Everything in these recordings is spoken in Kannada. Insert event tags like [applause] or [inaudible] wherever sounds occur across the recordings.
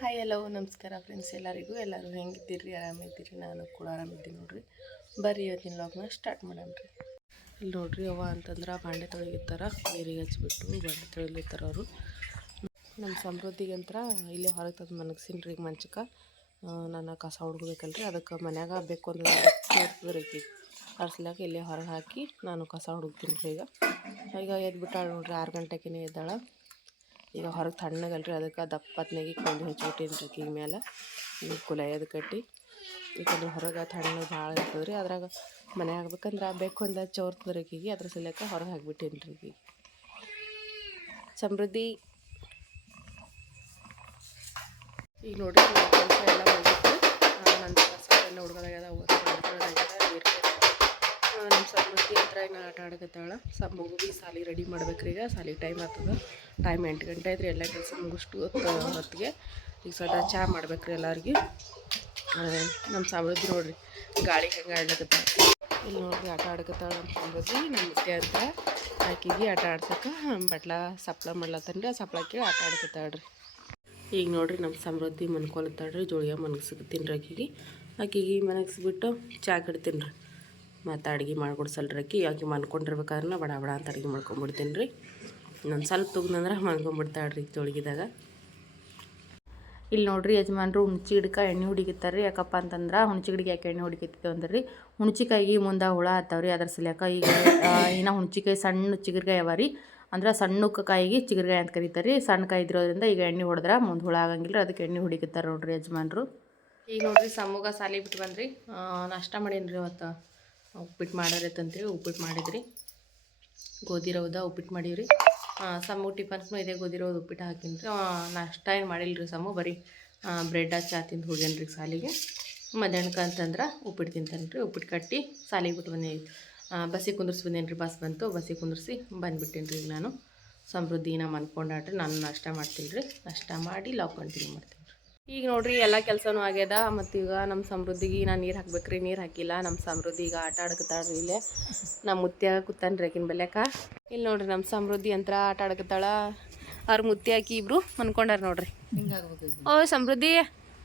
ಹಾಯ್ ಎಲ್ಲವು ನಮಸ್ಕಾರ ಫ್ರೆಂಡ್ಸ್ ಎಲ್ಲರಿಗೂ. ಎಲ್ಲರೂ ಹೆಂಗಿದ್ದೀರಿ? ಆರಾಮಿದ್ದೀರಿ? ನಾನು ಕೂಡ ಆರಾಮಿದ್ದೀನಿ ನೋಡ್ರಿ. ಬರ್ರಿ ಇವತ್ತಿನ ಲಾಗ್ನ ಸ್ಟಾರ್ಟ್ ಮಾಡಮ್ರಿ ಇಲ್ಲಿ ನೋಡ್ರಿ ಅವ ಅಂತಂದ್ರೆ ಬಾಂಡೆ ತೊಳಗಿತ್ತಾರ ನೀರಿಗೆ ಹಚ್ಬಿಟ್ಟು ಬಾಂಡೆ ತೊಳಿಲಿತ್ತಾರ ಅವರು. ನಮ್ಮ ಸಮೃದ್ಧಿಗಂತ್ರ ಇಲ್ಲೇ ಹೊರಗೆ ತಂದು ಮನಗ್ಸಿನಿ ರೀ ಮಂಚಕ್ಕೆ. ನಾನು ಕಸ ಹುಡ್ಕೋಬೇಕಲ್ರಿ ಅದಕ್ಕೆ ಮನ್ಯಾಗ ಬೇಕು ಅಂದ್ರೆ ಅರ್ಸ್ಲಾಕ ಇಲ್ಲೇ ಹೊರಗೆ ಹಾಕಿ ನಾನು ಕಸ ಹುಡುಕ್ತೀನಿ ರೀ ಈಗ. ಈಗ ಎದ್ಬಿಟ್ಟಾಳು ನೋಡ್ರಿ, ಆರು ಗಂಟೆಗೆ ಎದ್ದಾಳ. ಈಗ ಹೊರಗೆ ತಣ್ಣಗಲ್ರಿ, ಅದಕ್ಕೆ ದಪ್ಪತ್ನಾಗಿ ಕೊಂದು ಹಚ್ಬಿಟ್ಟಿನಿ ಈಗ ಮೇಲೆ ಈಗ ಕುಲಾಯದು ಕಟ್ಟಿ. ಯಾಕಂದ್ರೆ ಹೊರಗೆ ತಣ್ಣಗೆ ಭಾಳ ಇರ್ತದೆ ರೀ ಅದ್ರಾಗ ಮನೆ ಆಗ್ಬೇಕಂದ್ರೆ ಬೇಕು ಅಂದ ಚೋರ್ತದ್ರಿ ಅದ್ರ ಸಲಕ್ಕೆ ಹೊರಗೆ ಹಾಕ್ಬಿಟ್ಟೇನಿ ರೀ ಈಗ ಸಮೃದ್ಧಿ. ಈಗ ನೋಡಿ ಕೆಲಸ ಎಲ್ಲ ಮುಗಿತು ನನ್ನ ನೀರು ನಮ್ಮ ಸಮೃದ್ಧಿ ಹತ್ರ ಏನು ಆಟ ಆಡಕತ್ತಾಳ ಸ ಮಗು ಸಾಲಿ ರೆಡಿ ಮಾಡ್ಬೇಕ್ರಿ ಈಗ ಸಾಲಿಗೆ ಟೈಮ್ ಆಗ್ತದೆ ಟೈಮ್ ಎಂಟು ಗಂಟೆ ಐತ್ರಿ ಎಲ್ಲ ಕೆಲಸ ಮುಗಿಸ್ತು ಹೊತ್ತು ಹೊತ್ತಿಗೆ. ಈಗ ಸದಾ ಚಹಾ ಮಾಡ್ಬೇಕ್ರಿ ಎಲ್ಲರಿಗೆ. ನಮ್ಮ ಸಮೃದ್ಧಿ ನೋಡ್ರಿ, ಗಾಳಿ ಹೆಂಗೆ ಆಡ್ಲಕತ್ತಾಳ. ಇಲ್ಲಿ ನೋಡ್ರಿ ಆಟ ಆಡಕತ್ತಾಳ ನಮ್ಮ ಸಮೃದ್ಧಿ ನಮ್ಮ ಮುತ್ತೆ ಅಂತ ಆಕಿಗೆ ಆಟ ಆಡ್ಸಕ್ಕೆ ಬಟ್ಲ ಸಪ್ಲ ಮಾಡ್ಲತ್ತನ್ರಿ, ಆ ಸಪ್ಲ ಕೇಳಿ ಆಟ ಆಡ್ಕತ್ತಾಳ್ರಿ. ಈಗ ನೋಡ್ರಿ ನಮ್ಮ ಸಮೃದ್ಧಿ ಮನ್ಕೊಳತ್ತಾಳ್ರಿ ಜೋಳಿಗೆ ಮನಗಿಸ್ತೀನಿ ರೀ ಆಕಿಗೆ. ಆಕಿಗೆ ಮನಗಿಸ್ಬಿಟ್ಟು ಚಾ ಕಡ್ತೀನಿ ರೀ ಮತ್ತು ಅಡುಗೆ ಮಾಡ್ಕೊಡ್ಸಲ್ರಿ ಆಕೆ ಮನ್ಕೊಂಡಿರ್ಬೇಕಾದ್ರೆ ಬಡ ಬಡ ಅಂತ ಅಡುಗೆ ಮಾಡ್ಕೊಂಬಿಡ್ತೀನಿ ರೀ ನಾನು ಸ್ವಲ್ಪ ತುಗ್ನಂದ್ರೆ ಮಲ್ಕೊಂಬಿಡ್ತಾಳೆ ರೀ ತೊಳಗಿದಾಗ. ಇಲ್ಲಿ ನೋಡ್ರಿ ಯಜಮಾನ್ರು ಹುಣ್ಚಿ ಗಿಡಕ್ಕೆ ಎಣ್ಣೆ ಹುಡುಗಿತಾರೆ ರೀ ಯಾಕಪ್ಪ ಅಂತಂದ್ರೆ ಹುಣ್ಚಿ ಗಿಡಕ್ಕೆ ಯಾಕೆ ಎಣ್ಣೆ ಹೊಡಿಕತ್ತಿದ್ದೇವೆ ಅಂದ್ರೆ. ರೀ ಹುಣ್ಚಿಕಾಯಿಗೆ ಮುಂದೆ ಹುಳ ಆತಾವ್ರಿ ಅದ್ರ ಸಲ್ಯಾಕ ಈಗ ಏನೋ ಹುಣ್ಚಿಕಾಯಿ ಸಣ್ಣ ಚಿಗುರ್ಗಾಯಿ ಅವ ರೀ. ಅಂದ್ರೆ ಸಣ್ಣ ಕಾಯಿಗೆ ಚಿಗುರ್ಗಾಯಿ ಅಂತ ಕರೀತಾರೆ ರೀ ಸಣ್ಣ ಕಾಯಿ ಇದ್ರೋದ್ರಿಂದ ಈಗ ಎಣ್ಣೆ ಹೊಡೆದ್ರೆ ಮುಂದೆ ಹುಳ ಆಗಂಗಿಲ್ಲ ಅದಕ್ಕೆ ಎಣ್ಣೆ ಹುಡುಗಿತಾರೆ ನೋಡ್ರಿ ಯಜಮಾನ್ರು. ಈಗ ನೋಡ್ರಿ ಸಮೂಗ ಸಾಲಿ ಬಿಟ್ಟು ಬಂದ್ರಿ. ನಾಷ್ಟ ಮಾಡೀನಿ ರೀ ಅವತ್ತು ಉಪ್ಪಿಟ್ಟು ಮಾಡೋರೈತಂತ್ರಿ ಉಪ್ಪಿಟ್ಟು ಮಾಡಿದ್ರಿ. ಗೋಧಿ ರೌದ ಉಪ್ಪಿಟ್ಟು ಮಾಡೀವ್ರಿ. ಸಮು ಟಿಫನ್ಸ್ನು ಇದೇ ಗೋಧಿ ರೌದ ಉಪ್ಪಿಟ್ಟು ಹಾಕಿನ್ರಿ. ನಾಷ್ಟ ಏನು ಮಾಡಿಲ್ಲ ರೀ ಸಮು? ಬರೀ ಬ್ರೆಡ್ ಚಾ ತಿಂದು ಹೋಗ್ಯಾನ್ರಿ ಸಾಲಿಗೆ. ಮಧ್ಯಾಹ್ನಕ್ಕೆ ಅಂತಂದ್ರೆ ಉಪ್ಪಿಟ್ಟು ತಿಂತಾನೆ ರೀ ಉಪ್ಪಿಟ್ಟು ಕಟ್ಟಿ ಸಾಲಿಗೆ ಬಿಟ್ಟು ಬಂದೆ. ಬಸ್ಸಿಗೆ ಕುಂದ್ರಿಸಿ ಬಂದೇನ್ರಿ ರೀ ಬಸ್ ಬಂತು. ಬಸ್ಸಿಗೆ ಕುಂದ್ರಿಸಿ ಬಂದುಬಿಟ್ಟೇನಿ ರೀ ಈಗ ನಾನು. ಸಮೃದ್ಧಿ ನಮ್ಮ ಅಂದ್ಕೊಂಡಾಟ್ರಿ ನಾನು ನಾಷ್ಟ ಮಾಡ್ತೀನಿ ರೀ ನಾಷ್ಟ ಮಾಡಿ ಲಾಕ್ ಕಂಟಿನ್ಯೂ ಮಾಡ್ತೀನಿ ಈಗ ನೋಡ್ರಿ ಎಲ್ಲ ಕೆಲಸನೂ ಆಗ್ಯದ. ಮತ್ತು ಈಗ ನಮ್ಮ ಸಮೃದ್ಧಿಗೆ ನಾನು ನೀರು ಹಾಕ್ಬೇಕ್ರಿ. ನೀರು ಹಾಕಿಲ್ಲ ನಮ್ಮ ಸಮೃದ್ಧಿ ಈಗ ಆಟ ಆಡಕತ್ತಾಳ್ರಿ ಇಲ್ಲೇ. ನಮ್ಮ ಮುತ್ಯಾಗ ಕೂತಾನ್ರಿ ಆಕಿನ ಬೆಲೆಕ ಇಲ್ಲಿ ನೋಡ್ರಿ ನಮ್ಮ ಸಮೃದ್ಧಿ ಅಂತ ಆಟ ಆಡಕತ್ತಾಳ. ಅವ್ರ ಮುತ್ತಿ ಹಾಕಿ ಇಬ್ರು ಮನ್ಕೊಂಡಾರ ನೋಡ್ರಿ. ಓ ಸಮೃದ್ಧಿ,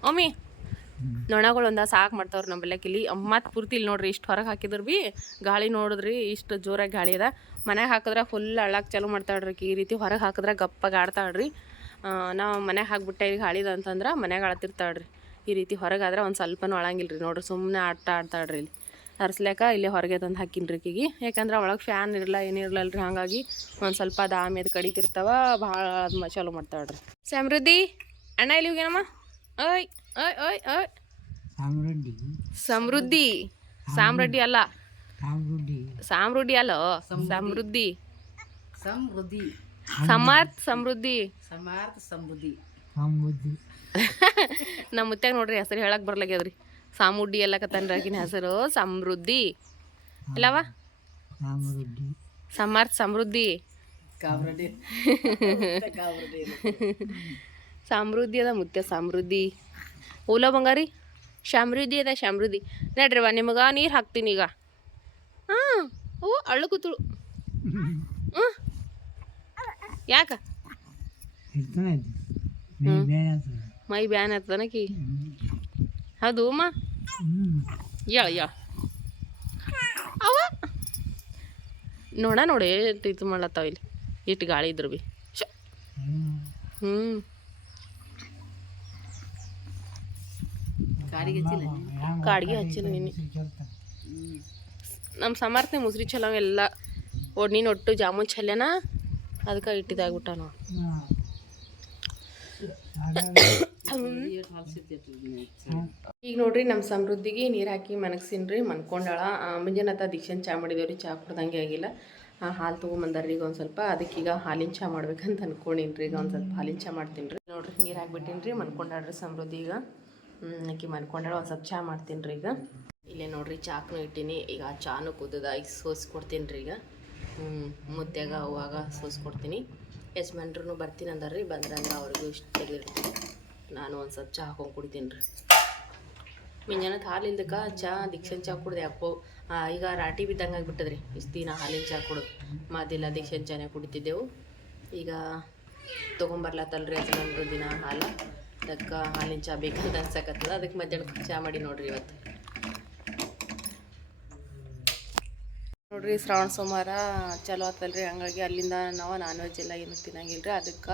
ಒಮ್ಮಿ. ನೊಣಗಳು ಒಂದ ಸಾಕು ಮಾಡ್ತಾವ್ರಿ ನಮ್ಮ ಬೆಲ್ಯಾಕ ಇಲ್ಲಿ. ಮತ್ತೆ ಪೂರ್ತಿ ಇಲ್ಲಿ ನೋಡ್ರಿ ಇಷ್ಟು ಹೊರಗೆ ಹಾಕಿದ್ರು ಭೀ ಗಾಳಿ ನೋಡಿದ್ರಿ ಇಷ್ಟು ಜೋರಾಗಿ ಗಾಳಿ ಅದ. ಮನೆಗೆ ಹಾಕಿದ್ರೆ ಫುಲ್ ಅಳ್ಳಾಕ್ ಚಾಲು ಮಾಡ್ತಾಳ್ರಿ ಈ ರೀತಿ ಹೊರಗೆ ಹಾಕಿದ್ರೆ ಗಪ್ಪಾಗಿ ಆಡ್ತಾಳ್ರಿ. ನಾವು ಮನೆಗೆ ಹಾಕ್ಬಿಟ್ಟೆ ಈಗ ಹಾಳಿದ ಅಂತಂದ್ರೆ ಮನ್ಯಾಗ ರೀ ಈ ರೀತಿ ಹೊರಗಾದ್ರೆ ಒಂದು ಸ್ವಲ್ಪನೂ ಒಳಂಗಿಲ್ರಿ ರೀ ನೋಡ್ರಿ ಸುಮ್ಮನೆ ಆಟ ಆಡ್ತಾಳ್ರಿ ಇಲ್ಲಿ. ಹರ್ಸ್ಲ್ಯಾಕ ಇಲ್ಲಿ ಹೊರಗೆ ತಂದು ಹಾಕಿನ್ರಿ ಕೀಗಿ ಯಾಕಂದ್ರೆ ಒಳಗೆ ಫ್ಯಾನ್ ಇರಲ್ಲ ಏನಿರಲ್ಲ ರೀ ಹಾಗಾಗಿ ಒಂದು ಸ್ವಲ್ಪ ಅದು ಆಮೇಲೆ ಕಡಿತಿರ್ತಾವ ಭಾಳ ಅದು ಚಾಲು ಮಾಡ್ತಾಳ್ರಿ. ಸಮೃದ್ಧಿ ಅಣ್ಣ ಇಲ್ಲಿ ಹೋಗ್ಯಾನಮ್ಮ? ಓಯ್ ಓಯ್ ಓಯ್ ಓಯ್. ಸಮೃದ್ಧಿ ಸಮೃದ್ಧಿ ಸಾಮ್ರಡ್ಡಿ ಅಲ್ಲ. ಸಮೃದ್ಧಿ ಅಲ್ಲೋ ಅಲ್ಲ ಸಮೃದ್ಧಿ ಸಮೃದ್ಧಿ ಸಮರ್ಥ್ ಸಮೃದ್ಧಿ ಸಮಾರ್ಥ ಸಮೃದ್ಧಿ ಸಮೃದ್ಧಿ [laughs] ನಮ್ಮ ಮುತ್ಯಾಗ ನೋಡ್ರಿ ಹೆಸರು ಹೇಳಕ್ ಬರ್ಲಾಗ್ಯದ್ರಿ ಸಾಮುಡ್ಡಿ ಎಲ್ಲ ಕತನ್ರಾಗಿನ ಹೆಸರು ಸಮೃದ್ಧಿ. ಇಲ್ಲವ? ಸಮೃದ್ಧಿ ಸಮರ್ಥ ಸಮೃದ್ಧಿ. ಕಾಬ್ರಡಿ [laughs] ಕಾಬ್ರಡಿ ಸಮೃದ್ಧಿ ಅದ ಮುತ್ಯ ಸಮೃದ್ಧಿ. ಓಲೋ ಬಂಗಾರಿ ಸಮೃದ್ಧಿ ಅದ ಸಮೃದ್ಧಿ ನಡ್ರಿವ ನಿಮಗೆ ನೀರು ಹಾಕ್ತೀನಿ ಈಗ. ಹಾಂ ಓ ಅಳ್ಳು ಕೂತಳು. ಹ್ಞೂ ಯಾಕ ಇರ್ತಾನೆ ಇದು ನೀ ಬೇರೆ ಆಗ್ತದೆ ಮೈ ಬ್ಯಾನ್ ಆತನಕಿ ಹೌದು ಅಮ್ಮ ಹೇಳ ಹೇಳ ಅವ ನೋಡ ನೋಡಿ ಇದು ಮಾಡ್ಲತ್ತಾವ ಇಲ್ಲಿ. ಇಟ್ಟು ಗಾಳಿ ಇದ್ರು ಬಿ. ಹ್ಞೂ ಕಾಡಿಗೆ ಹಚ್ಚಿಲ್ಲ ಕಾಡ್ಗೆ ಹಚ್ಚಿಲ್ಲ ನಿನ್ನೆ ನಮ್ಮ ಸಮರ್ಥನೆ ಮುಸ್ರಿ ಚಲೋ ಎಲ್ಲ. ಒಡ್ನಿನ ಒಟ್ಟು ಜಾಮೂನ್ ಚಲ್ಯನ ಅದಕ್ಕೆ ಇಟ್ಟಿದಾಗ್ಬಿಟ್ಟ ನಾವು ಈಗ ನೋಡ್ರಿ ನಮ್ಮ ಸಮೃದ್ಧಿಗೆ ನೀರು ಹಾಕಿ ಮನಗ್ಸಿನ್ರಿ ಮನ್ಕೊಂಡಾಳ. ಮುಂಜಾನೆ ಆತ ದೀಕ್ಷನ್ ಚಾ ಮಾಡಿದೇವ್ರಿ ಚಾ ಕುಡ್ದಂಗೆ ಆಗಿಲ್ಲ. ಆ, ಹಾಲು ತೊಗೊಂಬಂದಾರ್ರಿ ಈಗ ಒಂದು ಸ್ವಲ್ಪ. ಅದಕ್ಕೆ ಈಗ ಹಾಲಿನ ಚಾ ಮಾಡ್ಬೇಕಂತ ಅನ್ಕೊಂಡಿನ್ರಿ. ಈಗ ಒಂದು ಸ್ವಲ್ಪ ಹಾಲಿನ ಚಾ ಮಾಡ್ತೀನಿ ರೀ ನೋಡ್ರಿ ನೀರು ಹಾಕ್ಬಿಟ್ಟಿನ್ರಿ ಮನ್ಕೊಂಡಾಳ್ರಿ ಸಮೃದ್ಧಿ ಈಗ. ಆಕಿ ಮನ್ಕೊಂಡಾಳ ಒಂದು ಸ್ವಲ್ಪ ಚಾ ಮಾಡ್ತೀನಿ ರೀ ಈಗ. ಇಲ್ಲೇ ನೋಡ್ರಿ ಚಾಕ್ನು ಇಟ್ಟೀನಿ. ಈಗ ಚಾನು ಕುದ್ದದ ಈಗ ಸೋಸ್ಕೊಡ್ತೀನಿ ರೀ ಈಗ. ಹ್ಞೂ ಮುದ್ದ್ಯಾಗ ಅವಾಗ ಸೋಸ್ಕೊಡ್ತೀನಿ. ಯಜಮಾನ್ರು ಬರ್ತೀನಿ ಅಂದಾರ್ರಿ, ಬಂದ್ರಂದ್ರೆ ಅವ್ರಿಗೂ ಇಷ್ಟ ತೆಗೆದಿರ್ತೀನಿ ನಾನು ಒಂದು ಸ್ವಲ್ಪ ಚಹಾ ಹಾಕೊಂಡು ಕುಡಿತೀನಿ ರೀ ಮುಂಜಾನೆ ಹಾಲಿಲ್ದಕ್ಕೆ ಚಹಾ ಚಾ ಚಹಾ ಕುಡ್ದು ಕುಡ್ದೆ ಯಾಕೋ ಈಗ ರಾಟಿ ಬಿದ್ದಂಗೆ ಆಗಿಬಿಟ್ಟದ್ರಿ. ಇಷ್ಟು ದಿನ ಹಾಲಿನ ಚಹಾ ಕುಡಿದು. ಮಾದಿಲ್ಲ ದೀಕ್ಷನ್ ಚಾನೇ ಕುಡಿತಿದ್ದೆವು. ಈಗ ತೊಗೊಂಬರ್ಲತ್ತಲ್ರಿ ಯಜಮಾನ್ರು ದಿನ ಹಾಲು. ಅದಕ್ಕೆ ಹಾಲಿನ ಚಹಾ ಬೇಕಂತ ಅನ್ಸಕತ್ತದ. ಅದಕ್ಕೆ ಮಧ್ಯಾಹ್ನಕ್ಕೆ ಚಹಾ ಮಾಡಿ ನೋಡ್ರಿ ಇವತ್ತು. ನೋಡ್ರಿ, ಶ್ರಾವಣ ಸೋಮವಾರ ಚಲೋ ಆತಲ್ರಿ ಹಂಗಾಗಿ ಅಲ್ಲಿಂದ ನಾವು ನಾನ್ ವೆಜ್ ಎಲ್ಲ ಏನು ತಿನ್ನಂಗಿಲ್ಲ ಅದಕ್ಕೆ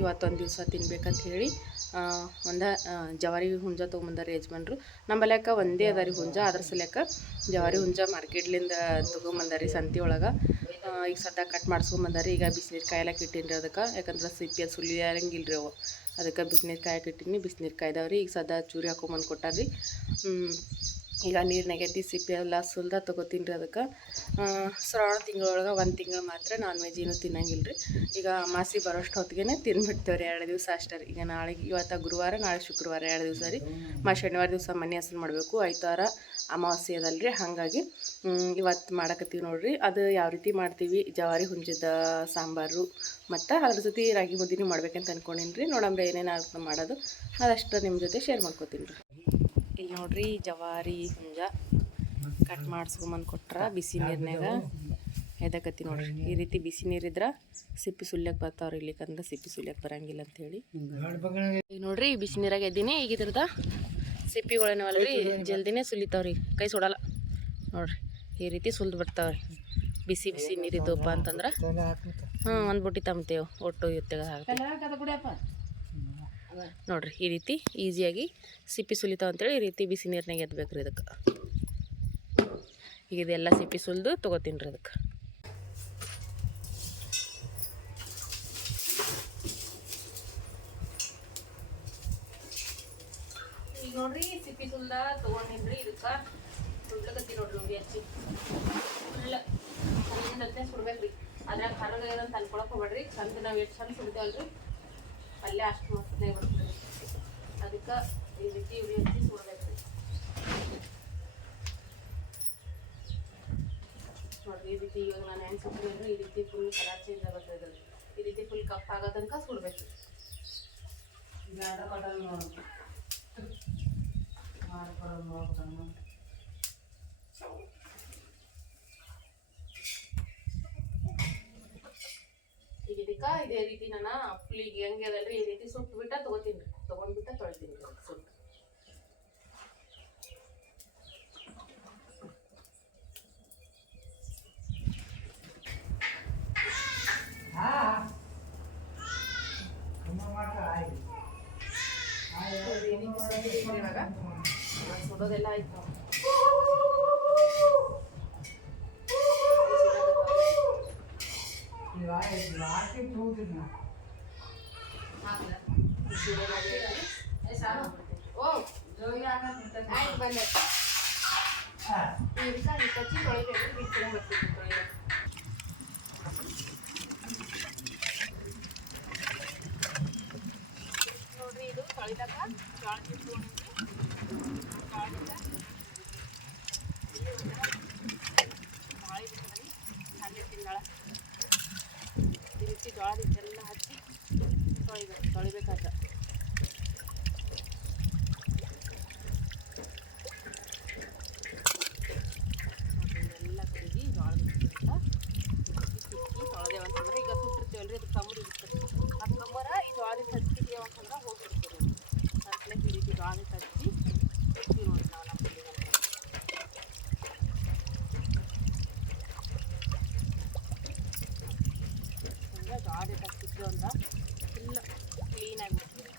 ಇವತ್ತೊಂದು ದಿವಸ ತಿನ್ಬೇಕಂತ ಹೇಳಿ ಒಂದು ಜವಾರಿ ಹುಂಜ ತೊಗೊಂಬಂದಾರ ಯಜಮಾನ್ರು. ನಂಬಲ್ಯಾಕ ಒಂದೇ ಅದ ರೀ ಹುಂಜ. ಅದ್ರ ಸಲ್ಯಾಕ ಜವಾರಿ ಹುಂಜ ಮಾರ್ಕೆಟ್ಲಿಂದ ತೊಗೊಂಬಂದಾರಿ ಸಂತಿ ಒಳಗೆ. ಈಗ ಸದ್ಯ ಕಟ್ ಮಾಡಿಸ್ಕೊಂಬಂದಾರಿ. ಈಗ ಬಿಸಿನೀರು ಕಾಯಲಕ್ಕೆ ಇಟ್ಟಿನಿ ರೀ ಅದಕ್ಕೆ. ಯಾಕಂದ್ರೆ ಸಿಪ್ಪಿ ಅದು ಸುಲಿಯಂಗಿಲ್ಲ ರೀ ಅವು. ಅದಕ್ಕೆ ಬಿಸಿನೀರು ಕಾಯಕ್ಕೆ ಇಟ್ಟಿನಿ ಬಿಸಿನೀರು ಕಾಯ್ದವ್ರಿ ಈಗ ಸದ್ಯ ಚೂರಿ ಹಾಕೊಂಬಂದು ಕೊಟ್ಟಾರ್ರಿ. ಈಗ ನೀರಿನಾಗೆ ಡಿಸಿಪಿ ಎಲ್ಲ ಸುಲ್ದ ತೊಗೋತೀನಿ ರೀ ಅದಕ್ಕೆ ಶ್ರಾವಣ ತಿಂಗಳೊಳಗೆ ಒಂದು ತಿಂಗಳು ಮಾತ್ರ ನಾನ್ ವೆಜ್ ಏನು ತಿನ್ನಂಗಿಲ್ಲ ರೀ ಈಗ ಮಾಸಿ ಬರೋಷ್ಟು ಹೊತ್ತಿಗೆ ತಿಂದ್ಬಿಡ್ತೇವೆ ರೀ ಎರಡು ದಿವಸ ಅಷ್ಟೇ ರೀ. ಈಗ ನಾಳೆ ಇವತ್ತು ಗುರುವಾರ, ನಾಳೆ ಶುಕ್ರವಾರ ಎರಡು ದಿವಸ ರೀ. ಮತ್ತು ಶನಿವಾರ ದಿವಸ ಮನೆ ಹಸನ್ ಮಾಡಬೇಕು. ಐತಾರ ಅಮಾವಾಸ್ಯೆ ಅದಲ್ರಿ ಹಾಗಾಗಿ ಇವತ್ತು ಮಾಡಕತ್ತೀವಿ ನೋಡ್ರಿ. ಅದು ಯಾವ ರೀತಿ ಮಾಡ್ತೀವಿ? ಜವಾರಿ ಹುಂಜದ ಸಾಂಬಾರು ಮತ್ತು ಅದ್ರ ಜೊತೆ ರಾಗಿ ಮುದ್ದಿನೂ ಮಾಡ್ಬೇಕಂತ ಅನ್ಕೊಂಡೀನಿ ರೀ ನೋಡಂಬ್ರೆ ಏನೇನು ಮಾಡೋದು. ಅದಷ್ಟು ನಿಮ್ಮ ಜೊತೆ ಶೇರ್ ಮಾಡ್ಕೊತೀನಿ ರೀ ನೋಡ್ರಿ ಜವಾರಿ ಹುಂಜ ಕಟ್ ಮಾಡಿಸ್ಕೊಂಬಂದು ಕೊಟ್ರ ಬಿಸಿ ನೀರಿನಾಗ ಎದಕತ್ತಿ ನೋಡ್ರಿ, ಈ ರೀತಿ ಬಿಸಿ ನೀರಿದ್ರೆ ಸಿಪ್ಪಿ ಸುಲ್ಯಕ್ಕೆ ಬರ್ತಾವ್ರಿ ಇಲ್ಲಿಕಂದ್ರೆ ಸಿಪ್ಪಿ ಸುಲ್ಯಕ್ಕೆ ಬರಂಗಿಲ್ಲ ಅಂತೇಳಿ ಈಗ ನೋಡ್ರಿ ಬಿಸಿ ನೀರಾಗ ಎದ್ದೀನಿ, ಈಗ ಇದ್ರದ ಸಿಪ್ಪಿಗಳೇನವಲ್ರಿ ಜಲ್ದಿನೇ ಸುಲಿತಾವ್ರಿ, ಕೈ ಸುಡಲ್ಲ. ನೋಡ್ರಿ, ಈ ರೀತಿ ಸುಲ್ದು ಬಿಡ್ತಾವ್ರಿ. ಬಿಸಿ ಬಿಸಿ ನೀರಿದ್ದಪ್ಪ ಅಂತಂದ್ರೆ ಹ್ಞೂ ಒಂದು ಬುಟ್ಟಿ ಒಟ್ಟು ಇತ್ತೆಗ ಹಾಕ್ತೇವೆ. ನೋಡ್ರಿ, ಈ ರೀತಿ ಈಸಿಯಾಗಿ ಸಿಪ್ಪಿ ಸುಲಿತಾವ ಅಂತೇಳಿ ಈ ರೀತಿ ಬಿಸಿ ನೀರಿನಾಗೆ ಎದ್ಬೇಕು ರೀ ಇದಕ್ಕೆ. ಈಗ ಇದೆಲ್ಲ ಸಿಪ್ಪಿ ಸುಲಿದು ತೊಗೋತೀನಿ ರೀ ಅದಕ್ಕೆ ಈಗ ನೋಡ್ರಿ ಸಿಪ್ಪಿ ಸುಲ್ದ ತೊಗೊಂಡಿನ್ರಿ ಇದಕ್ಕೆ. ಸುಡ್ಲಕತ್ತಿ ನೋಡ್ರಿ ಉಂಡಿ ಹಚ್ಚಿ. ಫುಲ್ ಹಂಗಂತೆ ಸುಡ್ಬೇಕ್ರಿ. ಅದ್ರಾಗ ಹರಗ ಅಂತ ಅನ್ಕೊಳಕ್ ಹೋಗ್ಬೇಡ್ರಿ. ಚಂದ ನಾವು ಎಷ್ಟು ಚಂದ ಸುಡ್ತೇವಲ್ರಿ. ಪಲ್ಯ ಅಷ್ಟು ಮಸ್ತನೇ ಬರ್ತದೆ ಅದಕ್ಕೆ ಈ ರೀತಿ ಉಳಿ ಹಚ್ಚಿ ಸುಡ್ಬೇಕ್ರಿ ನೋಡ್ರಿ ಈ ರೀತಿ ಇವಾಗ ನಾನು ಹೆಂಗೆ ಸುಟ್ಟಿದ್ರೆ ಈ ರೀತಿ ಫುಲ್ ಕಲರ್ ಚೇಂಜ್ ಆಗುತ್ತೆ ಇದು ಈ ರೀತಿ ಫುಲ್ ಕಪ್ ಆಗೋ ತನಕ ಸುಡ್ಬೇಕು ಈಗ ಇದಕ್ಕೆ ಇದೇ ರೀತಿ ನಾನು ಫುಲ್ಲಿಗೆ ಹೆಂಗೆ ಅದಲ್ರಿ ಈ ರೀತಿ ಸುಟ್ಟು ಬಿಟ್ಟ ತೊಗೋತೀನಿ. ತೊಗೊಂಡ್ಬಿಟ್ಟ ತೊಳಿತೀನಿ ಸುಟ್ಟು. ಸುಡೋದೆಲ್ಲ ಆಯ್ತು ಓ ಆಯ್ತು ಬಂದೆ ಈಗ ಕಚ್ಚಿ ತೊಳಿಬೇಕು ಬಿಟ್ಟು ಬರ್ತೀನಿ ತೊಳಿಬೇಕು ನೋಡ್ರಿ ಇದು ತೊಳಿದಾಗ ಜೋಳ ಹಿಟ್ಟು ಜೋಳದಿಂದ ಇಲ್ಲಿ ಒಂದು ಬಾಳೆ ಬಿಟ್ಟರಿ ಹಂಗೆ ತಿಂಗಳ ರೀತಿ ಜೋಳದ ಹಿಟ್ಟೆಲ್ಲ ಹಚ್ಚಿ ತೊಳಿಬೇಕು ತೊಳಿಬೇಕಾದ ನೋಡ್ರಿ ಇದೆಲ್ಲ ಕಡಿಗಿ ಜೋಳದ ಹಿಟ್ಟಿಂದ ಸಿಕ್ಕಿ ತೊಳೆದೇವು ಅಂತಂದ್ರೆ ಈಗ ಸುಟ್ಟಿರ್ತೀವಲ್ರಿ ಅದು ಕಮ್ಮರಿ ಇರ್ತದೆ ಆ ಕಮ್ಮರ ಈ ಜೋಳದ ಹಚ್ಚಿದೀವಿ ಅಂತಂದ್ರೆ ಹೋಗಿರ್ತದೆ ಅದಕ್ಕೆ ಈ ರೀತಿ ಜೋಳದ ಹಚ್ಚಿ ಇರ್ತೀವಿ ನೋಡ್ರಿ ನಾವು ನಮ್ಮ ಮನೆಗೆ. ಹಂಗೆ ಜೋಳದ ಹಚ್ಚಿದ್ದು ಅಂತ ಫುಲ್ ಕ್ಲೀನಾಗಿ ಬಿಡ್ತೀವಿ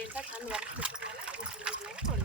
ಜೋಳಕ್ಕಿಂತ ಚಂದ ಒರೆಸ್ಬಿಟ್ಮೇಲೆ ತೊಳಿಬೇಕು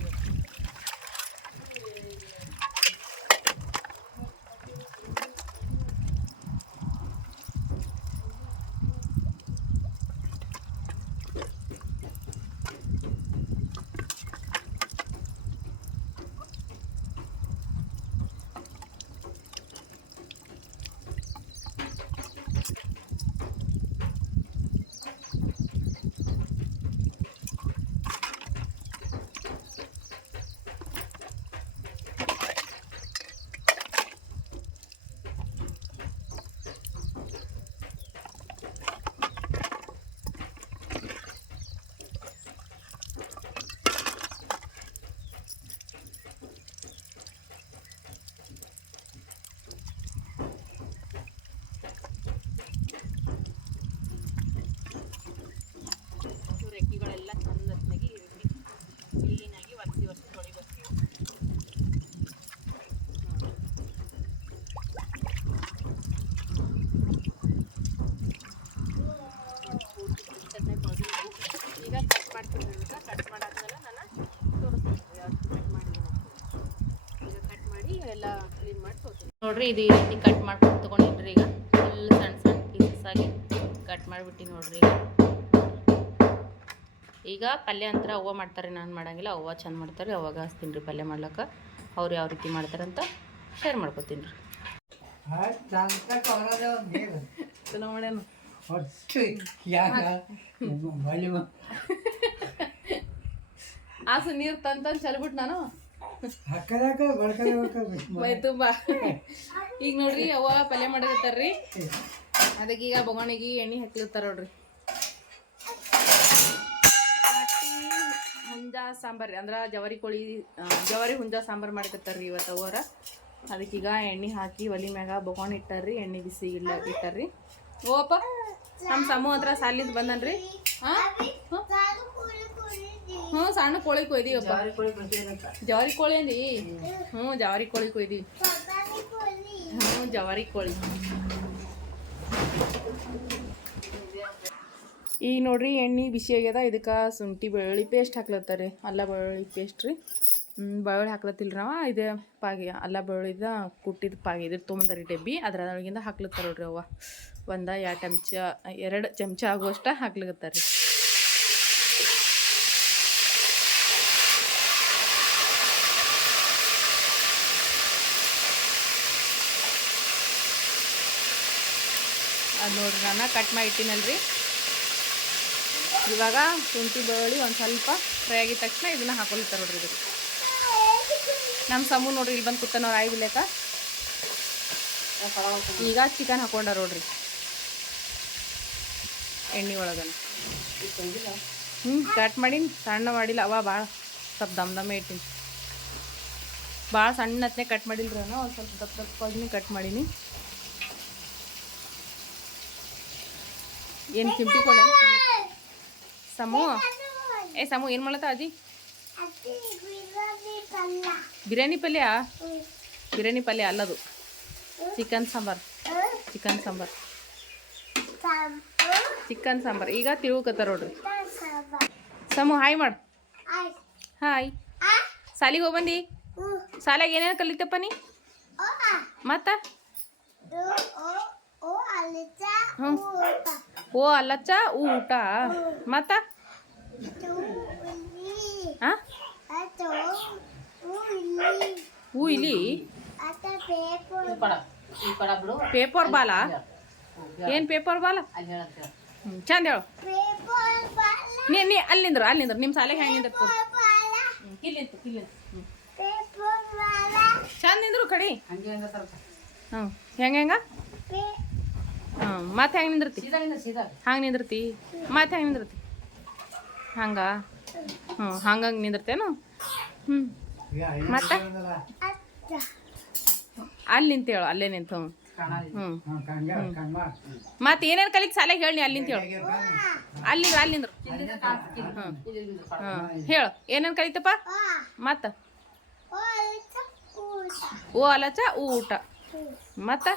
ನೋಡ್ರಿ ಇದು ಈ ರೀತಿ ಕಟ್ ಮಾಡ್ಕೊಂಡು ತೊಗೊಂಡಿನ್ರಿ ಈಗ. ಫುಲ್ ಸಣ್ಣ ಸಣ್ಣ ಪೀಸಸ್ ಆಗಿ ಕಟ್ ಮಾಡಿಬಿಟ್ಟು ನೋಡ್ರಿ ಈಗ. ಈಗ ಪಲ್ಯ ಅಂತರ ಅವ್ವ ಮಾಡ್ತಾರೆ ನಾನು ಮಾಡಂಗಿಲ್ಲ. ಅವ್ವ ಚಂದ ಮಾಡ್ತಾರೆ ಅವಾಗ ಹಚ್ತೀನಿ ರೀ ಪಲ್ಯ ಮಾಡ್ಲಕ್ಕ. ಅವ್ರು ಯಾವ ರೀತಿ ಮಾಡ್ತಾರಂತ ಶೇರ್ ಮಾಡ್ಕೊತೀನಿ ರೀ ಚಲೋ ಮಾಡ್ಯಾನ. [laughs] ಆಸು ನೀರು ತಂತ ಚಲ್ಬಿಟ್ಟು ನಾನು. ಮೈ ತುಂಬ. ಈಗ ನೋಡ್ರಿ ಅವ್ವ ಪಲ್ಯ ಮಾಡಕತ್ತಾರ್ರಿ ಅದಕ್ಕೆ ಈಗ ಬೊಗಣಿಗೆ ಎಣ್ಣೆ ಹಾಕ್ಲಿರ್ತಾರ ನೋಡ್ರಿ. ಹುಂಜಾ ಸಾಂಬಾರ್ ಅಂದ್ರ ಜವಾರಿ ಕೋಳಿ ಜವಾರಿ ಹುಂಜಾ ಸಾಂಬಾರ್ ಮಾಡಕತ್ತಾರ್ರಿ ಇವತ್ತು ಅವರ ಅದಕ್ಕೀಗ ಎಣ್ಣೆ ಹಾಕಿ ಒಲಿ ಮ್ಯಾಗ ಬೊಗೋಣ ಇಟ್ಟಾರ್ರಿ ಎಣ್ಣೆ ಬಿಸಿ ಇಲ್ಲ ಇಟ್ಟಾರ್ರಿ. ಓಪ ನಮ್ಮ ಸಮೂಹ ಹತ್ರ ಸಾಲಿಂದ ಬಂದನ್ರಿ. ಹ್ಞೂ ಸಣ್ಣ ಕೋಳಿ ಕೊಯ್ದೀವಪ್ಪ. ಜವಾರಿ ಕೋಳಿ ಅಂದಿ? ಹ್ಞೂ ಜವಾರಿ ಕೋಳಿ ಕೊಯ್ದೀವಿ ಹ್ಞೂ ಜವಾರಿ ಕೋಳಿ. ಈಗ ನೋಡ್ರಿ ಎಣ್ಣೆ ಬಿಸಿ ಆಗ್ಯದ ಇದಕ್ಕೆ ಶುಂಠಿ ಬೆಳ್ಳುಳ್ಳಿ ಪೇಸ್ಟ್ ಹಾಕ್ಲತ್ತಾರೆ. ಅಲ್ಲ ಬೆಳ್ಳುಳ್ಳಿ ಪೇಸ್ಟ್ ರೀ. ಹ್ಞೂ ಬೆಳ್ಳುಳ್ಳಿ ಹಾಕ್ಲತ್ತಿಲ್ಲ ನಾವು ಇದು ಪಾಗಿ ಅಲ್ಲ ಬೆಳ್ಳುಳ್ಳಿದ ಕುಟ್ಟಿದ ಪಾಗಿ ಇದ್ರ ತೊಗೊಂಬಂದಾರಿ ಡಬ್ಬಿ ಅದ್ರೊಳಗಿಂದ ಹಾಕ್ಲತ್ತಾರ ನೋಡ್ರಿ ಅವ್ವ. ಒಂದು ಎರಡು ಚಮಚ ಎರಡು ಚಮಚ ಆಗುವಷ್ಟು ಹಾಕ್ಲಿಕತ್ತಾರ ಅದು ನೋಡ್ರಿ ನಾನು ಕಟ್ ಮಾಡಿ ಇಟ್ಟಿನಲ್ರಿ. ಇವಾಗ ಶುಂಠಿ ಬೆಳ್ಳುಳ್ಳಿ ಒಂದು ಸ್ವಲ್ಪ ಫ್ರೈ ಆಗಿದ ತಕ್ಷಣ ಇದನ್ನ ಹಾಕೊಳ್ತಾರೆ ನೋಡ್ರಿ ಇದು ನಮ್ಮ ಸಮೂ ನೋಡ್ರಿ ಇಲ್ಲಿ ಬಂದು ಕೂತನವ್ರು ಆಯ್ ಈಗ ಚಿಕನ್ ಹಾಕೊಂಡಾರ ನೋಡ್ರಿ. ಎಣ್ಣೆ ಒಳಗನ. ಹ್ಞೂ ಕಟ್ ಮಾಡೀನಿ. ಸಣ್ಣ ಮಾಡಿಲ್ಲ. ಅವ ಭಾಳ ಸ್ವಲ್ಪ ದಮ್ ದಮ್ಮೆ ಇಟ್ಟಿನಿ. ಭಾಳ ಸಣ್ಣ ಹತ್ತನೇ ಕಟ್ ಮಾಡಿಲ್ರಿ ನಾನು ಒಂದು ಸ್ವಲ್ಪ ದಪ್ಪ ದಪ್ಪವಾಗಿನೇ ಕಟ್ ಮಾಡೀನಿ. ಏನು ಚಿಂಟಿ ಕೊಡ? ಸಮು. ಏ ಸಮು ಏನು ಮಾಡತ್ತ ಅಜ್ಜಿ? ಬಿರಿಯಾನಿ ಪಲ್ಯ. ಬಿರಿಯಾನಿ ಪಲ್ಯ? ಅಲ್ಲದು. Chicken sambar. Chicken sambar. Chicken sambar. ಈಗ ತಿಳ್ಕತ್ತಾರ ನೋಡ್ರಿ. ಸಮು ಹಾಯ್ ಮಾಡು. ಹಾಯ್. ಸಾಲಿಗೆ ಹೋಗ್ಬಂದಿ ಸಾಲಾಗ ಏನೇನು ಕಲಿತಪ್ಪ ನೀ? ಮತ್ತ? ಹ್ಞೂ ಓ, ಅಲ್ಲಚ್ಚ ಊಟ. ಮತ್ತ? ಹೂ, ಇಲ್ಲಿ. ಪೇಪರ್ ಬಾಲ? ಏನು ಪೇಪರ್ ಬಾಲ? ಚಂದ ಹೇಳು. ನೀ ನೀ ಅಲ್ಲಿಂದ್ರು ಅಲ್ಲಿಂದ್ರು ನಿಮ್ಮ ಸಾಲೆಗೆ ಹೆಂಗೆ ನಿಂದಿರ್ತು? ಇಲ್ಲಿ ನಿಂತು ಇಲ್ಲಿ ನಿಂತು ಹ್ಞೂ ಚಂದ ನಿಂದ್ರು ಕಡಿ. ಹ್ಞೂ ಹೆಂಗೆ, ಹೆಂಗ? ಹ್ಞೂ ಮತ್ತೆ ಹೆಂಗೆ ನಿಂದಿರ್ತಿ? ಹಂಗೆ ನಿಂದಿರ್ತಿ? ಮತ್ತೆ ಹೆಂಗೆ ನಿಂದಿರ್ತಿ? ಹಂಗ? ಹ್ಞೂ ಹಂಗಂಗೆ ನಿಂದಿರ್ತೇನು? ಹ್ಞೂ ಮತ್ತೆ? ಅಲ್ಲಿ ನಿಂತೇಳು ಅಲ್ಲೇ ನಿಂತು ಹ್ಞೂ ಮತ್ತೆ ಏನೇನು ಕಲಿಕ್ ಸಾಲ ಹೇಳಿ ಅಲ್ಲಿ ನಿಂತ ಹೇಳು. ಅಲ್ಲಿ ಅಲ್ಲಿ ಹ್ಞೂ ಹ್ಞೂ ಹೇಳು ಏನೇನು ಕಲಿತಪ್ಪ? ಮತ್ತೆ? ಓ ಅಲಚ ಊಟ. ಮತ್ತೆ?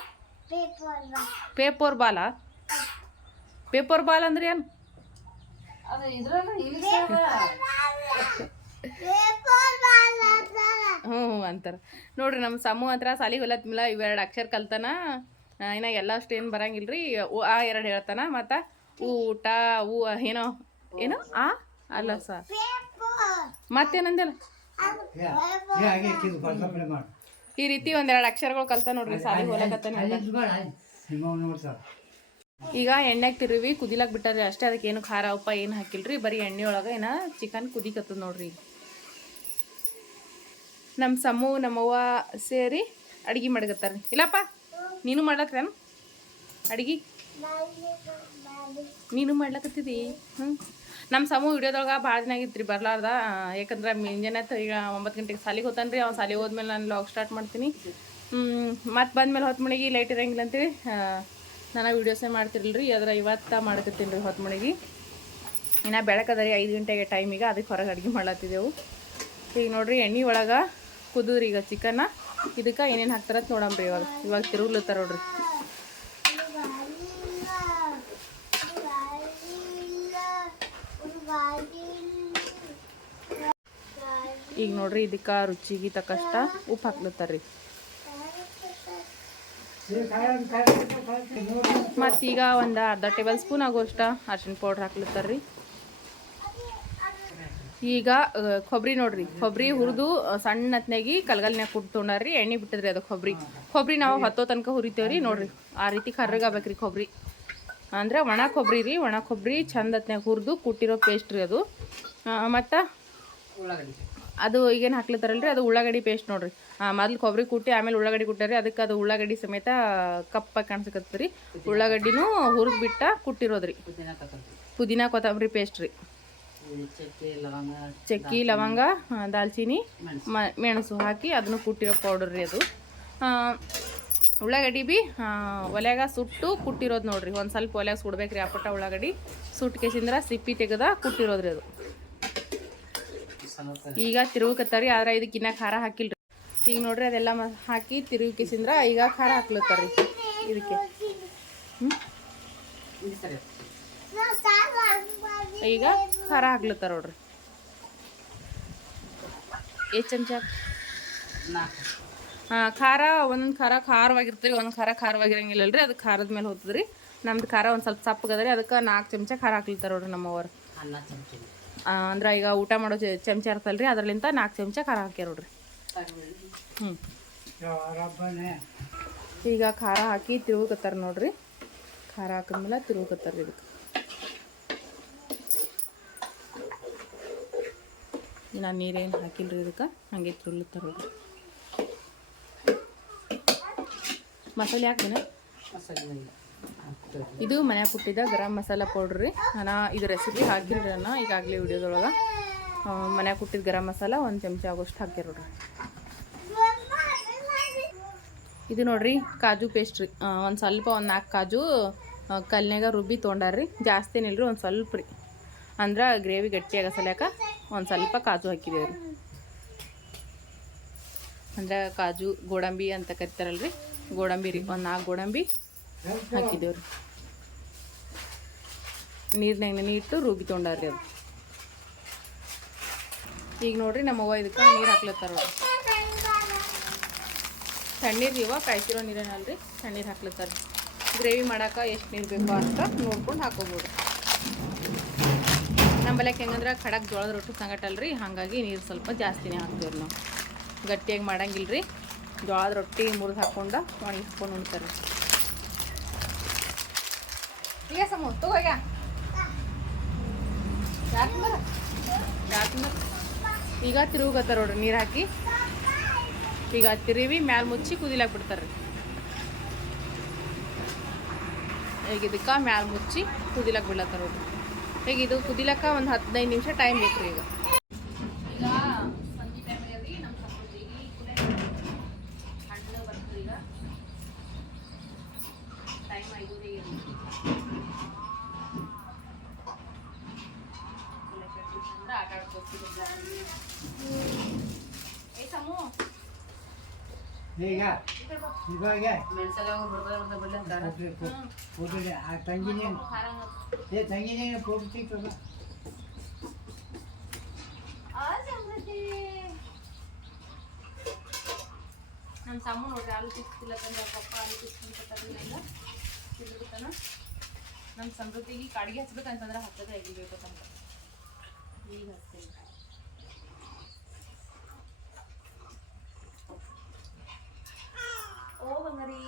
ಪೇಪರ್ ಬಾಲ ಪೇಪರ್ ಬಾಲ್ ಅಂದ್ರೆ ಏನು? ಹ್ಞೂ ಅಂತಾರೆ. ನೋಡ್ರಿ ನಮ್ಮ ಸಮೂಹ ಹತ್ರ ಹೊಲತ್ ಹೊಲತ್ಮಿಲ್ಲ ಇವೆರಡು ಅಕ್ಷರ ಕಲ್ತಾನ. ಇನ್ನ ಎಲ್ಲ ಅಷ್ಟು ಏನು ಬರಂಗಿಲ್ಲ ರೀ ಆ ಎರಡು ಹೇಳ್ತಾನ. ಮತ್ತು ಊಟ ಊ ಏನೋ? ಏನೋ? ಆ? ಅಲ್ಲ ಸರ್ ಮತ್ತೇನಂದಿಲ್ಲ? ಈ ರೀತಿ ಒಂದೆರಡು ಅಕ್ಷರಗಳು ಕಲ್ತ ನೋಡ್ರಿ ಸಾರಿ ಈಗ ಎಣ್ಣೆ ತಿರುವಿ ಕುದಿಲಕ್ ಬಿಟ್ಟಾರ್ರಿ ಅಷ್ಟೇ ಅದಕ್ಕೆ ಏನು ಖಾರ ಉಪ್ಪ ಏನು ಹಾಕಿಲ್ರಿ ಬರೀ ಎಣ್ಣೆ ಒಳಗೆ ಏನ ಚಿಕನ್ ಕುದಿಕತ್ತದ ನೋಡ್ರಿ ನಮ್ಮ ಸಮ್ಮು ನಮ್ಮವ್ವ ಸೇರಿ ಅಡ್ಗೆ ಮಾಡಕತ್ತಾರ. ಇಲ್ಲಪ್ಪ ನೀನು ಮಾಡ್ಲತ್ತೇನು ಅಡ್ಗೆ? ನೀನು ಮಾಡ್ಲಕತ್ತಿದಿ? ಹ್ಞೂ ನಮ್ಮ ಸಮೂ ವಿಡಿಯೋದೊಳಗೆ ಭಾಳ ದಿನ ಆಗಿತ್ತು ರೀ ಬರಲಾರ್ದ ಯಾಕಂದ್ರೆ ಮುಂಜಾನೆ ಈಗ ಒಂಬತ್ತು ಗಂಟೆಗೆ ಸಾಲಿಗೆ ಹೋತಾನೆ ರೀ ಅವ್ನು ಸಾಲಿ ಹೋದ್ಮೇಲೆ ನಾನು ಲಾಗ್ ಸ್ಟಾರ್ಟ್ ಮಾಡ್ತೀನಿ. ಮತ್ತು ಬಂದಮೇಲೆ ಹೊತ್ತು ಮಣಿಗೆ ಲೈಟ್ ಇರಂಗಿಲ್ಲ ಅಂತೇಳಿ ನಾನು ವೀಡಿಯೋಸೇ ಮಾಡ್ತಿರಲಿಲ್ಲ ರೀ ಅದ್ರ ಇವತ್ತು ಮಾಡಕತ್ತೀನಿ ರೀ ಹೊತ್ತು ಮಣಿಗೆ. ಇನ್ನು ಬೆಳಕದ ರೀ ಐದು ಗಂಟೆಗೆ ಟೈಮಿಗೆ ಅದಕ್ಕೆ ಹೊರಗೆ ಅಡುಗೆ ಮಾಡ್ಲತ್ತಿದ್ದೆವು. ಈಗ ನೋಡಿರಿ, ಎಣ್ಣೆ ಒಳಗೆ ಕುದುದ್ರಿ ಈಗ ಚಿಕನ್ನ ಇದಕ್ಕೆ ಏನೇನು ಹಾಕ್ತಾರಂತ ನೋಡಂಬ್ರಿ ಇವಾಗ. ಇವಾಗ ತಿರುಗ್ಲತ್ತಾರ ನೋಡ್ರಿ. ಈಗ ನೋಡ್ರಿ ಇದಕ್ಕೆ ರುಚಿಗೆ ತಕ್ಕಷ್ಟ ಉಪ್ಪು ಹಾಕ್ಲತ್ತಾರ್ರಿ. ಮತ್ತೀಗ ಒಂದು ಅರ್ಧ ಟೇಬಲ್ ಸ್ಪೂನ್ ಆಗೋಷ್ಟ ಅರ್ಶಿನ ಪೌಡ್ರ್ ಹಾಕ್ಲತ್ತಾರ್ರಿ. ಈಗ ಕೊಬ್ಬರಿ ನೋಡ್ರಿ. ಕೊಬ್ಬರಿ ಹುರಿದು ಸಣ್ಣ ಹತ್ನಾಗಿ ಕಲ್ಗಲ್ನ್ಯಾಗ ಕುಟ್ಟು ತೊಗೊಂಡಾರ್ರಿ. ಎಣ್ಣೆ ಬಿಟ್ಟದ್ರಿ ಅದು ಕೊಬ್ಬರಿ ಕೊಬ್ಬರಿ ನಾವು ಹತ್ತೋ ತನಕ ಹುರಿತೇವ್ರಿ ನೋಡ್ರಿ. ಆ ರೀತಿ ಕರ್ರಗಾಗ್ಬೇಕ್ರಿ ಕೊಬ್ಬರಿ ಅಂದರೆ ಒಣ ಕೊಬ್ಬರಿ ರೀ. ಒಣ ಕೊಬ್ಬರಿ ಚಂದ ಹತ್ನಾಗ ಹುರಿದು ಕುಟ್ಟಿರೋ ಪೇಸ್ಟ್ ರೀ ಅದು. ಮತ್ತು? ಅದು ಈಗೇನು ಹಾಕ್ಲತ್ತಾರಲ್ರಿ ಅದು ಉಳ್ಳಾಗಡ್ಡಿ ಪೇಸ್ಟ್ ನೋಡಿರಿ. ಮೊದಲು ಕೊಬ್ಬರಿ ಕುಟ್ಟಿ, ಆಮೇಲೆ ಉಳ್ಳಾಗಡ್ಡಿ ಕುಟ್ಟಾರಿ ಅದಕ್ಕೆ ಅದು ಉಳ್ಳಾಗಡ್ಡಿ ಸಮೇತ ಕಪ್ಪಾಗಿ ಕಾಣಿಸಕತ್ತರಿ ಉಳ್ಳಾಗಡ್ಡಿನೂ ಹುರಿದು ಬಿಟ್ಟ ಕುಟ್ಟಿರೋದ್ರಿ. ಪುದೀನ ಕೊತ್ತಂಬರಿ ಪೇಸ್ಟ್ ರೀ. ಚಕ್ಕೆ, ಲವಂಗ ದಾಲ್ಚಿನಿ ಮೆಣಸು. ಹಾಕಿ ಅದನ್ನು ಕುಟ್ಟಿರೋ ಪೌಡರ್ ರೀ ಅದು. ಉಳ್ಳಾಗಡ್ಡಿ ಬಿ ಒಲೆಗ ಸುಟ್ಟು ಕುಟ್ಟಿರೋದು ನೋಡ್ರಿ. ಒಂದು ಸ್ವಲ್ಪ ಒಲೆಗೆ ಸುಡ್ಬೇಕ್ರಿ. ಆ ಪುಟ್ಟ ಉಳ್ಳಾಗಡ್ಡಿ ಸುಟ್ಟು ಕೇಸಿಂದ್ರ ಸಿಪ್ಪಿ ತೆಗೆದ ಕುಟ್ಟಿರೋದ್ರಿ ಅದು. ಈಗ ತಿರುಗಕತ್ತಾರಿ ಆದ್ರೆ ಇದಕ್ಕೆ ಇನ್ನ ಖಾರ ಹಾಕಿಲ್ರಿ. ಈಗ ನೋಡ್ರಿ ಅದೆಲ್ಲ ಹಾಕಿ ತಿರುಗಿ ಕೇಸಿಂದ್ರ ಈಗ ಖಾರ ಹಾಕ್ಲತ್ತಾರಿ ಇದಕ್ಕೆ. ಈಗ ಖಾರ ಹಾಕ್ಲತ್ತಾರ ನೋಡ್ರಿ. ಎಷ್ಟು ಚಮಚ? ಹಾ ಖಾರ ಒಂದೊಂದು ಖಾರ ಖಾರವಾಗಿರ್ತದೆ ಒಂದೊಂದು ಖಾರ ಖಾರವಾಗಿರಂಗಿಲ್ಲಲ್ರಿ ಅದು ಖಾರದ ಮೇಲೆ ಹೋಗ್ತದ್ರಿ ನಮ್ದು ಖಾರ ಒಂದು ಸ್ವಲ್ಪ ಸಪ್ಪಗದ್ರಿ ಅದಕ್ಕೆ ನಾಲ್ಕು ಚಮಚ ಖಾರ ಹಾಕ್ಲಿತ್ತಾರ ನೋಡ್ರಿ ನಮ್ಮವರು ಅಂದ್ರೆ ಈಗ ಊಟ ಮಾಡೋ ಚಮಚ ರೀ ಅದ್ರಲ್ಲಿಂದ ನಾಲ್ಕು ಚಮಚ ಖಾರ ಹಾಕ್ಯಾರ ನೋಡ್ರಿ ಹ್ಞೂ ಈಗ ಖಾರ ಹಾಕಿ ತಿರುಗತ್ತಾರ ನೋಡ್ರಿ. ಖಾರ ಹಾಕಿದ್ಮೇಲೆ ತಿರುಗತ್ತಾರ ಇದಕ್ಕೆ ನಾನು ನೀರೇನು ಹಾಕಿಲ್ರಿ ಇದಕ್ಕೆ? ಹಂಗೆ ತಿರುಗ್ಲತ್ತಾರ ನೋಡ್ರಿ. ಮಸಾಲೆ ಹಾಕ್ತೀನಿ ಮಸಾಲೆ ಇದು ಮನೆ ಕುಟ್ಟಿದ ಗರಂ ಮಸಾಲ ಪೌಡ್ರ್ ನಾನು ಇದು ರೆಸಿಪಿ ಹಾಕಿಲ್ರಿ ನಾನು ಈಗಾಗಲೇ ವಿಡಿಯೋದೊಳಗೆ. ಮನ್ಯಾಗ ಕುಟ್ಟಿದ ಗರಂ ಮಸಾಲ ಒಂದು ಚಮಚ ಆಗೋಷ್ಟು ಹಾಕಿರೋಡ್ರಿ ಇದು ನೋಡ್ರಿ, ಕಾಜು ಪೇಸ್ಟ್ ರೀ. ಒಂದು ಸ್ವಲ್ಪ ಒಂದು ನಾಲ್ಕು ಕಾಜು ಕಲ್ನಾಗ ರುಬ್ಬಿ ತೊಗೊಂಡಾರ್ರಿ ಜಾಸ್ತಿ ಏನಿಲ್ರಿ ಒಂದು ಸ್ವಲ್ಪ ರೀ. ಅಂದ್ರೆ ಗ್ರೇವಿ ಗಟ್ಟಿಯಾಗ ಸಲ್ಯಾಕ ಒಂದು ಸ್ವಲ್ಪ ಕಾಜು ಹಾಕಿದ್ದೇವೆ ರೀ. ಅಂದ್ರೆ ಕಾಜು, ಗೋಡಂಬಿ ಅಂತ ಕರಿತಾರಲ್ರಿ. ಗೋಡಂಬಿ ರೀ, ಒಂದು ನಾಲ್ಕು ಗೋಡಂಬಿ. ಹಾಕಿದ್ದೇವ್ರಿ ನೀರ್ನಾಗ ನೆನೆ ಇಟ್ಟು ರುಬ್ಬಿ ತೊಗೊಂಡಾರ್ರಿ ಅದು. ಈಗ ನೋಡ್ರಿ ನಮ್ಮ ಅವ್ವ ಇದಕ್ಕೆ ನೀರು ಹಾಕ್ಲತ್ತಾರ ತಣ್ಣೀರು ಇವ ಕಾಯ್ತಿರೋ ನೀರೇನಲ್ರಿ ತಣ್ಣೀರು ಹಾಕ್ಲತ್ತಾರ. ಗ್ರೇವಿ ಮಾಡಾಕ ಎಷ್ಟು ನೀರು ಬೇಕೋ ಅಂತ ನೋಡ್ಕೊಂಡು ಹಾಕೋಬೋದು. ನಮ್ಮ ಬಲ್ಯಾಕ ಹೆಂಗಂದ್ರೆ ಖಡಕ್ ಜೋಳದ ರೊಟ್ಟಿ ಸಂಗಟಲ್ರಿ ಹಾಗಾಗಿ ನೀರು ಸ್ವಲ್ಪ ಜಾಸ್ತಿನೇ ಹಾಕ್ತೀವ್ರಿ ನಾವು. ಗಟ್ಟಿಯಾಗಿ ಮಾಡಂಗಿಲ್ರಿ. ಜೋಳದ ರೊಟ್ಟಿ ಮುರಿದು ಹಾಕ್ಕೊಂಡು ಒಣಗಿಸ್ಕೊಂಡು ಹಾಕ್ಕೊಂಡು ಉಣ್ತಾರೆ ಈಗ ಸಮು ಈಗ ತಿರುಗತ್ತಾರ ನೋಡ್ರಿ ನೀರು ಹಾಕಿ. ಈಗ ತಿರುವಿ, ಮ್ಯಾಲ ಮುಚ್ಚಿ ಕುದಿಲಾಕ್ ಬಿಡ್ತಾರ್ರಿ. ಈಗ ಇದಕ್ಕೆ ಮ್ಯಾಲ ಮುಚ್ಚಿ ಕುದಿಲಾಕ್ ಬಿಡ್ಲತ್ತಾರ ನೋಡ್ರಿ ಈಗ ಇದು ಕುದಿಲಕ್ಕ ಒಂದು ಹದಿನೈದು ನಿಮಿಷ ಟೈಮ್ ಬೇಕು ಈಗ ಸಂಜೆ ಟೈಮಲ್ಲಿ ನಮ್ಮ ಸಂಸ್ಕೃತಿಗೆ ಹಣ್ಣು ಬರ್ತದೆ ಈಗ ಟೈಮ್ ಐದೂವರೆಗೆ ಆಟ ಆಡ್ಕೋತಿದ್ದ ಏ ಸಮೂ ಈಗ ಅಂತಾರೆ ಫೋಟೋ ಆ ತಂಗಿನೇ. ಏ ತಂಗಿನೇ ನಮ್ಮ ಸಾಮು ನೋಡ್ರಿ ಆಲೂ ತಿಕ್ತಿಲ್ಲ ತಂದ್ರೆ ಪಪ್ಪ ಆಲೂ ತಿಕ್ಕೊಂತಾನ ತಿಳ್ಬಿಡ್ತಾನ ನಮ್ಮ ಸಮೃದ್ಧಿಗೆ ಕಾಡಿಗೆ ಹಚ್ಬೇಕಂತಂದ್ರೆ ಹತ್ತದ ಆಗಿರ್ಬೇಕು ಅಂತ ಈಗ ಹಚ್ತೀನಿ ಓ ಬಂಗಾರಿ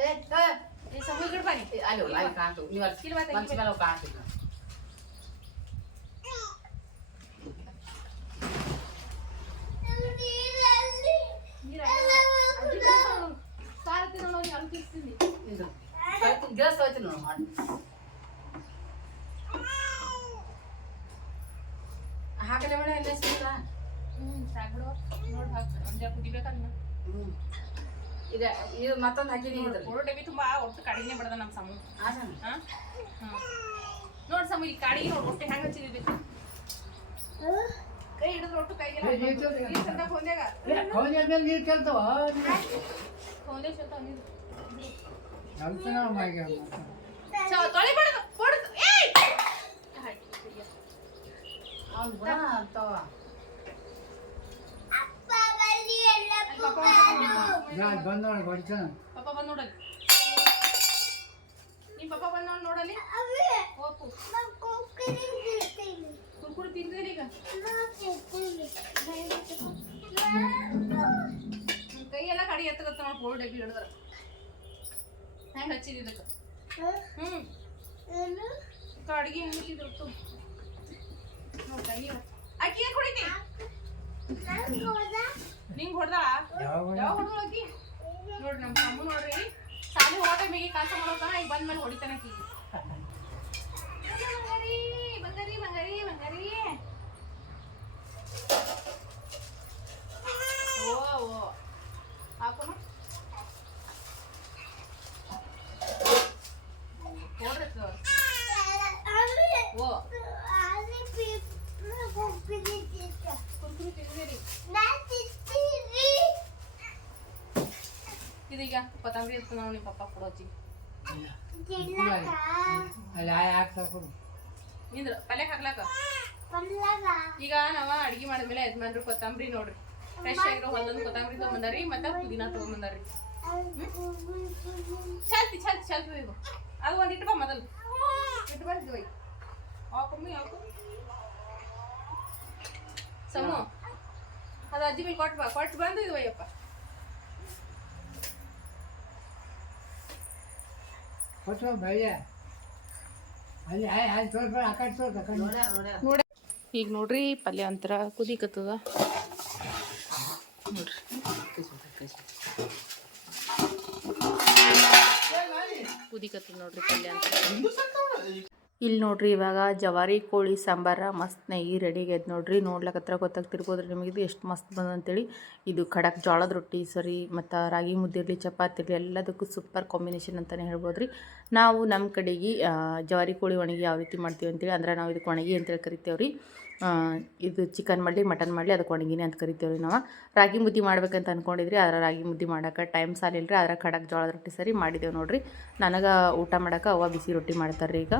ಏ ಸಮೂ ಈ ಕಡೆ ಬನ್ನಿ ಅಲ್ಲಿ ಅಲ್ಲಿ ಕಾಣ್ತು ನೀವು ಅಲ್ಲಿ ಇಲ್ಲಿ ಬಾ ತಂಗಿ. ಮನ್ಸ್ ಮೇಲೆ ಕಾಣ್ತಿಲ್ಲ ಸಾರತ್ತೆ ನೋಡಿ ಆಲೂ ತಿಕ್ತೀನಿ ಇದು ಗ್ಯಾಸ್ ಹೋಯ್ತು ನೋಡು ಮಾಡಿ ಹಾಕಲೆ ಬೇಡ ಎಲ್ಲ ಸಿಗಲ್ಲ ಹ್ಞೂ ಸಾಕ್ಬಿಡು ನೋಡಿ ಹಾಕಿ ಒಂದು ಕುದಿಬೇಕನ್ನ ಹ್ಞೂ ಇದು ಇದು ಮತ್ತೊಂದು ಹಾಕಿನಿ ಇದ್ರಲ್ಲಿ. ಫೋಟೋ ಟೈಮಿ ತುಂಬಾ ಒಟ್ಟು ಕಡಿಮೆ ಬಡದ ನಮ್ಮ ಸಮೂ ನೋಡ್ ಸಮೂ ಈ ಕಾಡಿಗೆ ನೋಡಿ ಒಟ್ಟು ಹೆಂಗ್ ಹಚ್ಚಿದ್ವಿ ಕೈ ಹಿಡಿದ್ರೆ ಒಟ್ಟು ಕೈಗೆಲ್ಲ ಏ, ನೀರ್ ಚೆಲ್ತು. ನೀರ್ ಚೆಲ್ತಾ ಫೋನ್ಯಾಗ. ಅವನ ಮೇಲೆ ನೀರು ಕೇಳ್ತಾವ? ಫೋನ್ಯಾಗ ಚೆಲ್ತಾವ ನೀರು. ಮಗೆ ಚ- ತೊಳಿಬಾರ್ದು, ಏಯ್! ಹಾಕಿ, ಈಗ. ಅವ್ನು ಅಂತವ. ಅಲ್ಲಿ ನೋಡಿ ಒಂದು- ಬಂದವಳು ಬಡ್ತಾನ ಪಾಪ ನೋಡಲ್ಲಿ. ನಿಮ್ಮ ಪಪ್ಪ ಬಂದ ನೋಡಲ್ಲಿ. ಹೋಗು. ಕುರ್ಕುರು ತಿಂದಿರಿ ಈಗ? ಕೈ ಕೈಯೆಲ್ಲ ಕಡಿ ಎತ್ತಗತ್ತ ನೋಡಿ, ಬೋರ್ಡ್ ಡಬ್ಬಿ ಹಿಡಿದ್ರ. ಹೆಂಗೆ ಹಚ್ಚಿದ ಇದಕ್ಕೆ? ಹ್ಞೂ ಅಡಿಗೆ ನೋಡಿ ಕೈ ಆಕಿ ಯಾಕೆ ಹೊಡಿತಿ ನಿಂಗೆ ಹೊಡ್ದಾಳ? ಯಾವ ಹೊಡ್ದಳ ಆಕಿ ನೋಡ್ರಿ ನಮ್ಮ ತಮ್ಮ ನೋಡ್ರಿ. ಸಾಲಿ ಹೋಗೋ ಟೈಮಿಗೆ ಕೆಲಸ ಮಾಡೋತಾನ ಈಗ ಬಂದ ಮೇಲೆ ಹೊಡಿತಾನ ಆಕಿ. ಬಂಗಾರಿ ಬಂಗಾರಿ ಬಂಗಾರಿ ಓ ಓ. ಹಾಕೋಣ ನೋಡ್ರಿ ಅದು. ಓ ಕುರ್ಕುರಿ ತಿಂದಿರಿ ಇದೀಗ ಕೊತ್ತಂಬರಿ ಇತ್ತು ನಾವು ನಿಮ್ಮ ಪಪ್ಪ ಕೊಡೋಚಿ ಅಲ್ಲಿ ಆಯ ಹಾಕ್ಬೇಕು ನಿಂದ್ರ ಪಲ್ಯ ಹಾಕ್ಲಾಕ? ಈಗ ನಾವ ಅಡಿಗೆ ಮಾಡಿದ್ಮೇಲೆ ಯಜಮಾನ್ರು ಕೊತ್ತಂಬರಿ ನೋಡ್ರಿ. ಫ್ರೆಶ್ ಆಗಿರೋ ಹೊಲದ ಕೊತ್ತಂಬರಿ ತೊಗೊಂಬಂದಾರಿ ಮತ್ತೆ ಪುದೀನ ತೊಗೊಂಬಂದಾರಿ ಚಲ್ತಿ ಚಲ್ತಿ ಚಲ್ತು ಇದು ಅದು ಒಂದು ಇಟ್ಕೊ ಮೊದಲು. ಇಟ್ಬಾರ್ದು ಒಯ್ ಹಾಕೊಮ್ಮೆ ಆಕು ಸಮು ಅದು ಅಜ್ಜಿ ಮೇಲೆ ಕೊಟ್ಟು ಬಾ ಕೊಟ್ಟು ಬಂದು ಇದು ಒಯ್ಯಪ್ಪ. ಕೊಟ್ಟು ಬೈಯ. ಅಲ್ಲಿ ಅಲ್ಲಿ ತೋರ್ಸ್ಬೇಡ ಆ ಕಡೆ ತೋರ್ಸ ಆ ಕಡೆ. ನೋಡಿ ಈಗ ನೋಡ್ರಿ ಪಲ್ಯ ಅಂತರ ಕುದಿಕತ್ತದ. ನೋಡ್ರಿ. ಕುದಿಕತ್ತದ ನೋಡ್ರಿ ಪಲ್ಯ ಅಂತ ಇಲ್ಲಿ ನೋಡ್ರಿ ಇವಾಗ ಜವಾರಿ, ಕೋಳಿ, ಸಾಂಬಾರ, ಮಸ್ತ್ ನೆಗಿ ರೆಡಿ ಆಗೈತೆ ನೋಡ್ರಿ. ನೋಡ್ಲಕತ್ರ ಗೊತ್ತಾಗ್ತಿರ್ಬೋದ್ರಿ ನಿಮಗೆ. ಇದು ಎಷ್ಟು ಮಸ್ತ್ ಬಂದ ಅಂತೇಳಿ. ಇದು ಖಡಕ್ ಜೋಳದ ರೊಟ್ಟಿ, ಸರಿ, ಮತ್ತು ರಾಗಿ ಮುದ್ದೆ ಇರಲಿ, ಚಪಾತಿ ಇರಲಿ, ಎಲ್ಲದಕ್ಕೂ ಸೂಪರ್ ಕಾಂಬಿನೇಷನ್ ಅಂತಲೇ ಹೇಳ್ಬೋದು ರೀ ನಾವು ನಮ್ಮ ಕಡೆಗೆ ಜವಾರಿ, ಕೋಳಿ ಒಣಗಿ ಯಾವ ರೀತಿ ಮಾಡ್ತೀವಿ ಅಂತೇಳಿ ಅಂದ್ರೆ ನಾವು ಇದಕ್ಕೆ ಒಣಗಿ ಅಂತೇಳಿ ಕರಿತೇವೆ ರೀ ಇದು ಚಿಕನ್ ಮಾಡಲಿ ಮಟನ್ ಮಾಡಲಿ ಅದಕ್ಕೆ ಒಣಗಿನೇ ಅಂತ ಕರಿತೇವೆ ನಾವು. ರಾಗಿ ಮುದ್ದೆ ಮಾಡ್ಬೇಕಂತ ಅಂದ್ಕೊಂಡಿದ್ರಿ ಅದರ ರಾಗಿ ಮುದ್ದೆ ಮಾಡೋಕೆ ಟೈಮ್ ಸಾಲಿಲ್ಲ ರೀ ಅದರ ಖಡಕ್ ಜೋಳದ ರೊಟ್ಟಿ ಸರಿ ಮಾಡಿದ್ದೇವೆ ನೋಡ್ರಿ. ನನಗೆ ಊಟ ಮಾಡೋಕೆ ಅವ ಬಿಸಿ ರೊಟ್ಟಿ ಮಾಡ್ತಾರೆ ರೀ ಈಗ.